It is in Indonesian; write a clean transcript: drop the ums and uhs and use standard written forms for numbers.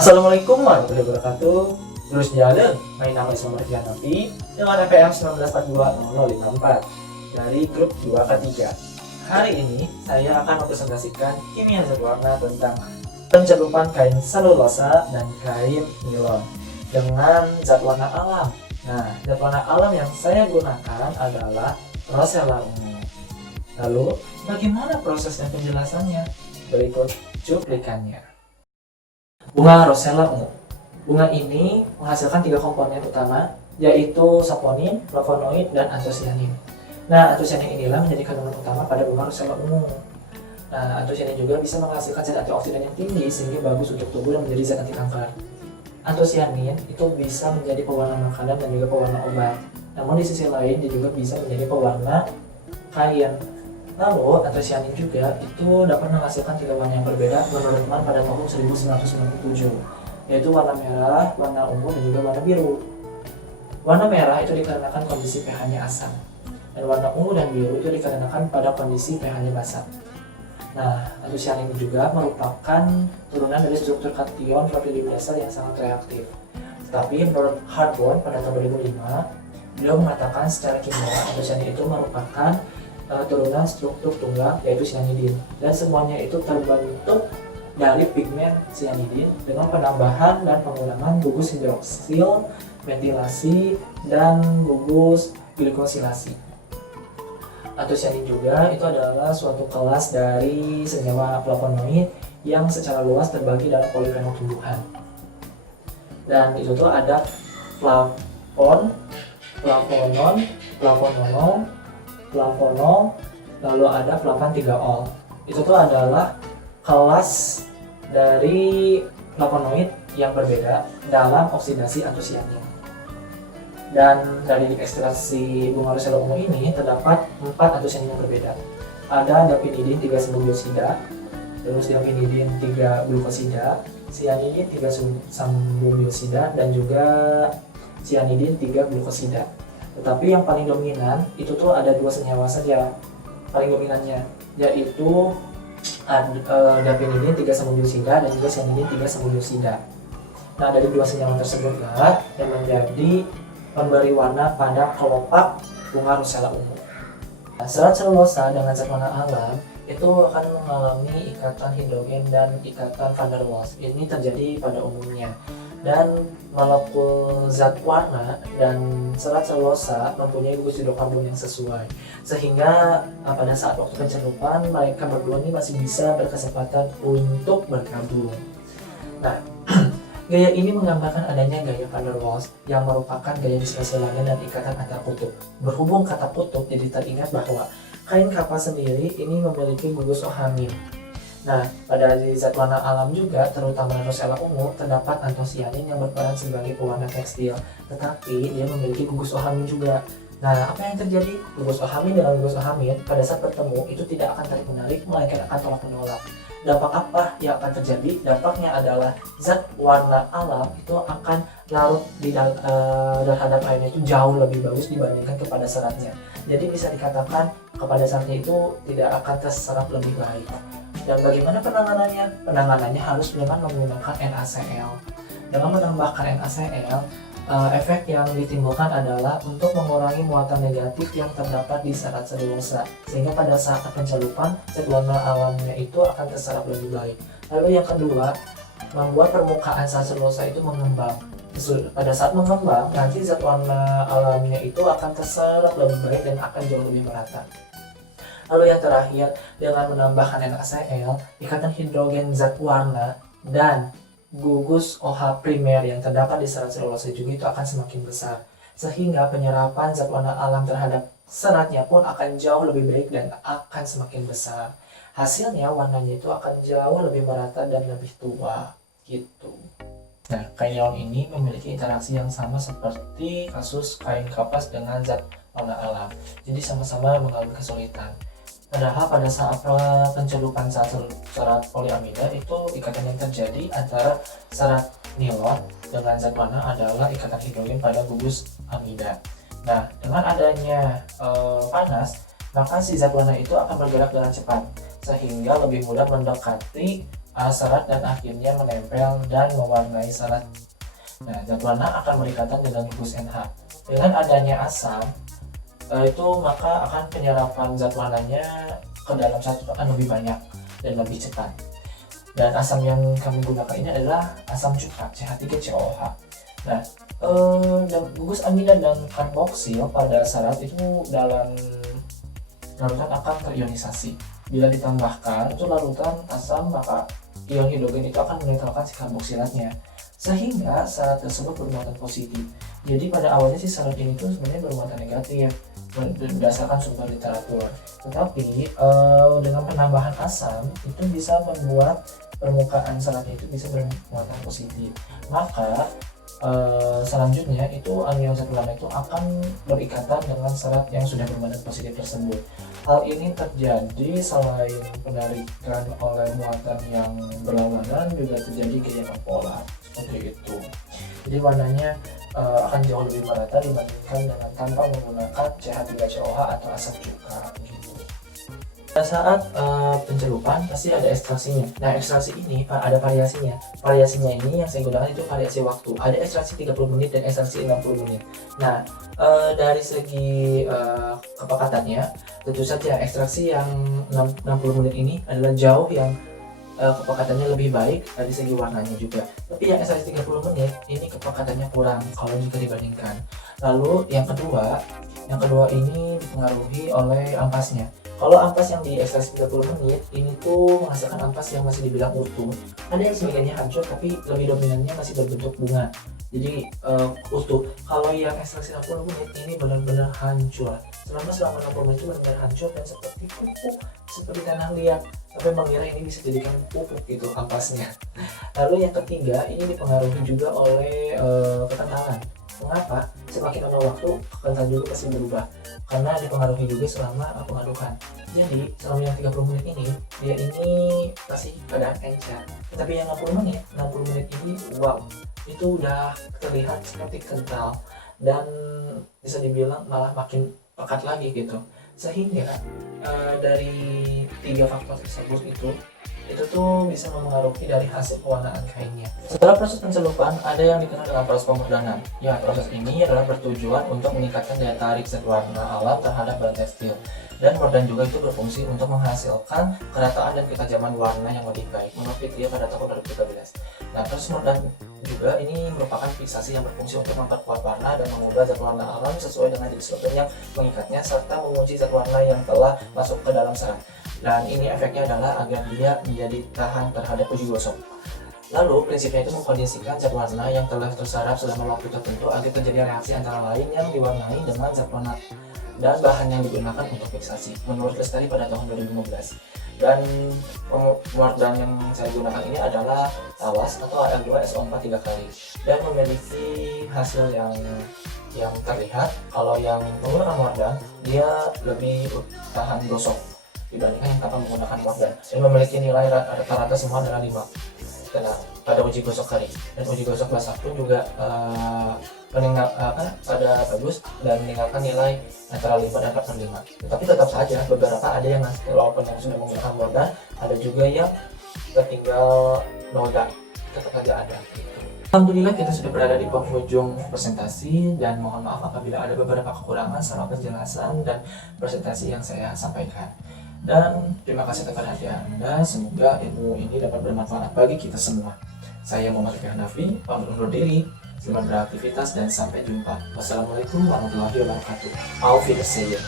Assalamualaikum warahmatullahi wabarakatuh. Terus jalan, main nama Islam Marfian Nabi dengan APM 19420054 dari grup 2K3. Hari ini saya akan mempresentasikan kimia zat warna tentang pencelupan kain selulosa dan kain nilon dengan zat warna alam. Nah, zat warna alam yang saya gunakan adalah rosella ungu. Lalu, bagaimana proses dan penjelasannya? Berikut cuplikannya. Bunga rosella ungu. Bunga ini menghasilkan 3 komponen utama, yaitu saponin, flavonoid, dan antosianin. Nah, antosianin inilah menjadi kandungan utama pada bunga rosella ungu. Nah, antosianin juga bisa menghasilkan zat antioksidan yang tinggi sehingga bagus untuk tubuh dan menjadi zat anti kanker. Antosianin itu bisa menjadi pewarna makanan dan juga pewarna obat. Namun di sisi lain dia juga bisa menjadi pewarna kain. Lalu, antosianin juga itu dapat menghasilkan 3 warna yang berbeda menurut Mann pada tahun 1997, yaitu warna merah, warna ungu, dan juga warna biru. Warna merah itu dikarenakan kondisi pH-nya asam, dan warna ungu dan biru itu dikarenakan pada kondisi pH-nya basa. Nah, antosianin juga merupakan turunan dari struktur kation propionidasa yang sangat reaktif. Tetapi menurut Hartborn pada tahun 2005, beliau mengatakan secara kimia antosianin itu merupakan turunan struktur tunggal yaitu cyanidin, dan semuanya itu terbentuk dari pigmen cyanidin dengan penambahan dan pengulangan gugus hidroksil, ventilasi, dan gugus glikosilasi. Antosianin juga itu adalah suatu kelas dari senyawa flavonoid yang secara luas terbagi dalam polifenol tumbuhan. Dan itu tuh ada flavon, flavonon, flavononom, flavonol, lalu ada flavan 3-ol. Itu tuh adalah kelas dari flavonoid yang berbeda dalam oksidasi antosianin. Dan dari ekstraksi bunga rosella ungu ini terdapat 4 antosianin yang berbeda. Ada dapinidin 3-sambubiosida, terus dapinidin 3-glukosida, cyanidin 3-sambubiosida, dan juga cyanidin 3-glukosida. Tetapi yang paling dominan itu tuh ada 2 senyawa saja paling dominannya, yaitu dapinidin 3-sambubiosida dan juga cyanidin 3-sambubiosida. Nah, dari 2 senyawa tersebutlah yang menjadi pemberi warna pada kelopak bunga rosella ungu. Nah, serat selulosa dengan zat warna alam itu akan mengalami ikatan hidrogen dan ikatan van der Waals. Ini terjadi pada umumnya. Dan molekul zat warna dan serat selulosa mempunyai gugus hidrokarbon yang sesuai, sehingga pada saat waktu pencelupan mereka berdua ini masih bisa berkesempatan untuk bergabung. Nah, gaya ini menggambarkan adanya gaya van der Waals yang merupakan gaya dispersi lagen dan ikatan antar kutub. Berhubung kata kutub, jadi teringat bahwa kain kapas sendiri ini memiliki gugus ohamin. Nah, pada zat warna alam juga, terutama rosella ungu, terdapat antosianin yang berperan sebagai pewarna tekstil, tetapi dia memiliki gugus ohamin juga. Nah, apa yang terjadi? Gugus ohamin dengan gugus ohamin pada saat bertemu itu tidak akan tarik menarik, melainkan akan tolak menolak. Dampak apa yang akan terjadi? Dampaknya adalah zat warna alam itu akan larut di terhadap airnya itu jauh lebih bagus dibandingkan kepada seratnya. Jadi bisa dikatakan kepada seratnya itu tidak akan terserap lebih baik. Dan bagaimana penanganannya? Penanganannya harus dengan menggunakan NaCl. Dengan menambahkan NaCl, efek yang ditimbulkan adalah untuk mengurangi muatan negatif yang terdapat di serat selulosa, sehingga pada saat pencelupan zat warna alamnya itu akan terserap lebih baik. Lalu yang kedua, membuat permukaan serat selulosa itu mengembang. Pada saat mengembang, nanti zat warna alamnya itu akan terserap lebih baik dan akan jauh lebih merata. Lalu yang terakhir, dengan menambahkan NaCl, ikatan hidrogen zat warna dan gugus OH primer yang terdapat di serat selulosa juga itu akan semakin besar, sehingga penyerapan zat warna alam terhadap seratnya pun akan jauh lebih baik dan akan semakin besar. Hasilnya warnanya itu akan jauh lebih merata dan lebih tua gitu. Nah, kain nilon ini memiliki interaksi yang sama seperti kasus kain kapas dengan zat warna alam, jadi sama-sama mengalami kesulitan. Padahal pada saat pencelupan serat poliamida itu ikatan yang terjadi antara serat nilon dengan zat warna adalah ikatan hidrogen pada gugus amida. Nah, dengan adanya panas, maka si zat warna itu akan bergerak dengan cepat sehingga lebih mudah mendekati serat dan akhirnya menempel dan mewarnai serat. Nah, zat warna akan berikatan dengan gus NH. Dengan adanya asam, itu maka akan penyerapan zat warnanya ke dalam satu akan lebih banyak dan lebih cepat. Dan asam yang kami gunakan ini adalah asam cuka CH3COOH. Nah, gugus amida dan karboksil pada serat itu dalam larutan akan terionisasi. Bila ditambahkan itu larutan asam, maka ion hidrogen itu akan menetralkan si karboksilatnya, sehingga serat tersebut bermuatan positif. Jadi pada awalnya si serat ini tuh sebenarnya bermuatan negatif berdasarkan sumber literatur. Tetapi dengan penambahan asam itu bisa membuat permukaan seratnya itu bisa bermuatan positif. Maka selanjutnya itu anion zat warna itu akan berikatan dengan serat yang sudah bermuatan positif tersebut. Hal ini terjadi selain penarikan oleh muatan yang berlawanan, juga terjadi gaya polar seperti itu. Jadi warnanya akan jauh lebih merata dibandingkan dengan tanpa menggunakan CH3COOH atau asam cuka gitu. Pada saat pencelupan pasti ada ekstraksinya. Nah, ekstraksi ini ada variasinya. Variasinya ini yang saya gunakan itu variasi waktu. Ada ekstraksi 30 menit dan ekstraksi 60 menit. Nah, dari segi kepekatannya, tentu saja ekstraksi yang 60 menit ini adalah jauh yang kepekatannya lebih baik dari segi warnanya juga. Tapi yang ekstraksi 30 menit ini kepekatannya kurang kalau jika dibandingkan. Lalu yang kedua ini dipengaruhi oleh ampasnya. Kalau ampas yang di ekstraksi 30 menit ini tuh menghasilkan ampas yang masih dibilang utuh. Ada yang sebagiannya hancur tapi lebih dominannya masih berbentuk bunga. Jadi utuh. Kalau yang ekstraksi 60 menit ini benar-benar hancur. Selama 60 menit itu benar-benar hancur dan seperti pupuk, seperti tanah liat. Sampai mengira ini bisa jadikan pupuk gitu ampasnya. Lalu yang ketiga ini dipengaruhi juga oleh kekentalan. Mengapa? Semakin lama waktu kekentalan juga pasti berubah karena dipengaruhi juga selama pengadukan. Jadi selama yang 30 menit ini dia ini pasti keadaan encer. Tetapi yang 60 menit ini wow, itu udah terlihat seperti kental dan bisa dibilang malah makin pekat lagi gitu. Sehingga dari 3 faktor tersebut itu tuh bisa mempengaruhi dari hasil pewarnaan kainnya. Setelah proses pencelupan, ada yang dikenal dengan proses pemurdanan. Ya, proses ini adalah bertujuan untuk meningkatkan daya tarik zat warna alam terhadap bahan tekstil. Dan murdan juga itu berfungsi untuk menghasilkan kerataan dan ketajaman warna yang lebih baik menurut Fitria pada tahun 2013. Nah, proses murdan juga ini merupakan fiksasi yang berfungsi untuk memperkuat warna dan mengubah zat warna alam sesuai dengan jenis logam yang mengikatnya serta menguji zat warna yang telah masuk ke dalam serat. Dan ini efeknya adalah agar dia menjadi tahan terhadap uji gosok. Lalu prinsipnya itu mengkondisikan zat warna yang telah terserap selama waktu tertentu agar terjadi reaksi antara lain yang diwarnai dengan zat warna dan bahan yang digunakan untuk fiksasi menurut Lestari pada tahun 2015. Dan pemurdan yang saya gunakan ini adalah tawas atau Al2SO4 3 kali dan memiliki hasil yang terlihat. Kalau yang menggunakan murdan dia lebih tahan gosok dibandingkan yang tanpa menggunakan murdan dan memiliki nilai rata-rata semua adalah 5 pada uji gosok kali, dan uji gosok basah pun juga pada bagus dan meninggalkan nilai antara 5 dan 4/5. Tapi tetap saja beberapa ada yang walaupun yang sudah menggunakan murdan, ada juga yang tertinggal noda, tetap saja ada. Alhamdulillah kita sudah berada di penghujung presentasi dan mohon maaf apabila ada beberapa kekurangan selama penjelasan dan presentasi yang saya sampaikan. Dan terima kasih atas perhatian Anda, semoga ilmu ini dapat bermanfaat bagi kita semua. Saya Muhammad Hanafi, pamit undur diri, selamat beraktivitas dan sampai jumpa. Wassalamualaikum warahmatullahi wabarakatuh. Auf Wiedersehen.